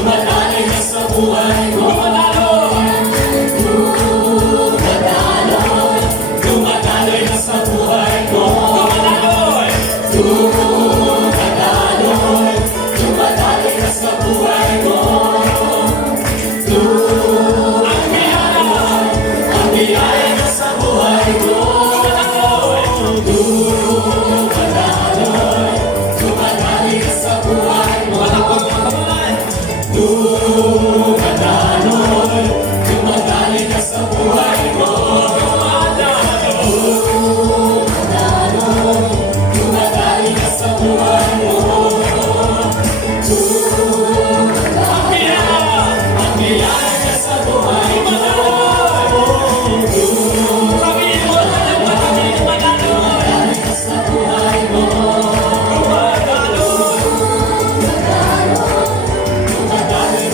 Dumadaloy na sa buhay ko. Dumadaloy. Dumadaloy na sa buhay ko. Dumadaloy. Dumadaloy na sa buhay ko. Ang biyaya na sa buhay ko. Dumadaloy. Dumadaloy na sa buhay mo. Dumadaloy. Dumadaloy na sa buhay mo. Dumadaloy. Dumadaloy na sa buhay mo. Ang biyaya na sa buhay mo. Dumadaloy na sa buhay mo. Dumadaloy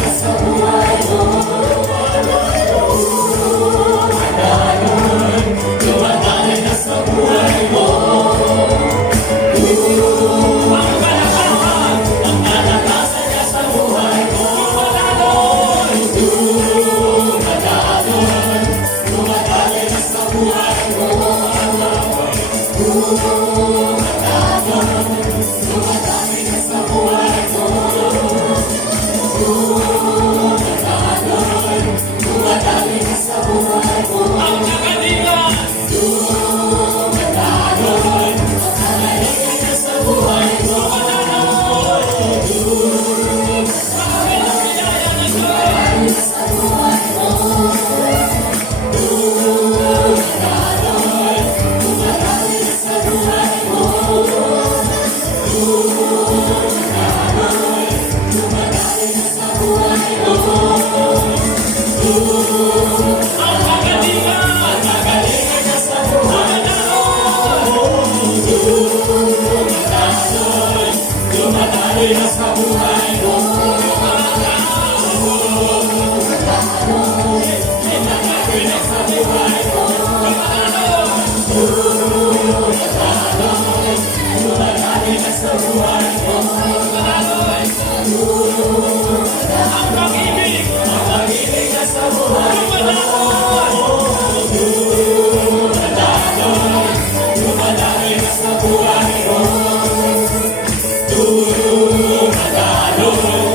na sa buhay mo. Dumadaloy. Dumadaloy na sa buhay mo. Ang pag-ibig na sa buhay mo. Dumadaloy. Dumadaloy na sa buhay mo. Dumadaloy.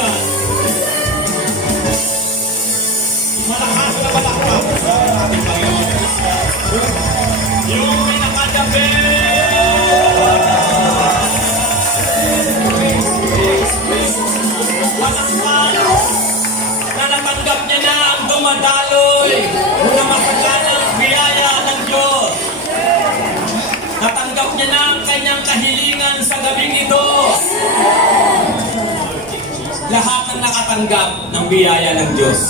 God. Malakas na palakpak sa ating Panginoon. Yung pinakadabi. Palakpak na natanggap niya na ang dumadaloy na masaganang biyaya ng Diyos. Natanggap niya na ang kanyang kahilingan sa gabing ito. Lahat ng nakatanggap ng biyaya ng Diyos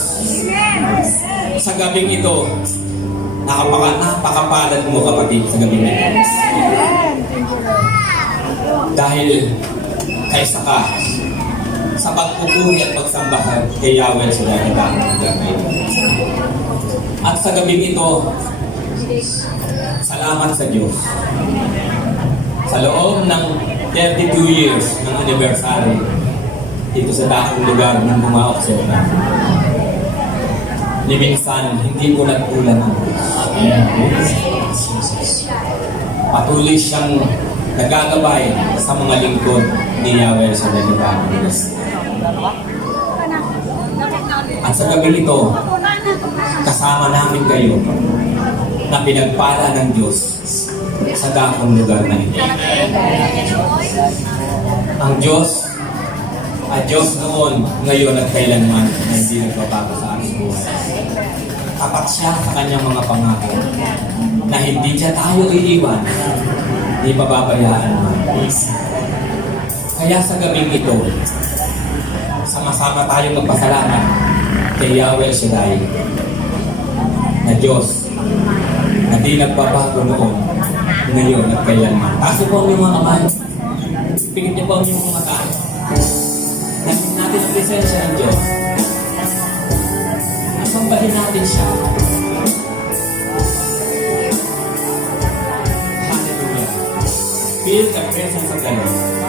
sa gabing ito, napakapalad mo kapatid sa gabing ito. Dahil kaysa ka sa pagpupuri at pagsamba kay Yahweh sa dahil at sa gabing ito, salamat sa Diyos. Sa loob ng 32 years ng anniversary dito sa dakong lugar ng mga Oksona, ni minsan hindi ko nagkulan ang Diyos. Patuloy siyang nagagabay sa mga lingkod ni Yahweh sa dahil. At sa gabi ito, kasama namin kayo na pinagpala ng Diyos sa dakong lugar na ito. Ang Diyos at Diyos noon, ngayon at kailanman na hindi nagbabago sa aming buhay. Tapat siya sa kanyang mga pangako na hindi siya tayo iiwan, hindi pababayaan man. Kaya sa gabing ito, sama-sama tayong magpasalamat kay Yahweh Shaddai na Diyos na di nagbabago noon, ngayon at kailanman. Taas po ang mga kamay. Pigit niyo po ang mga mata. Nasin natin ang presensya ng Diyos. Nasambahin natin siya. Hallelujah. Feel the presence of the Lord.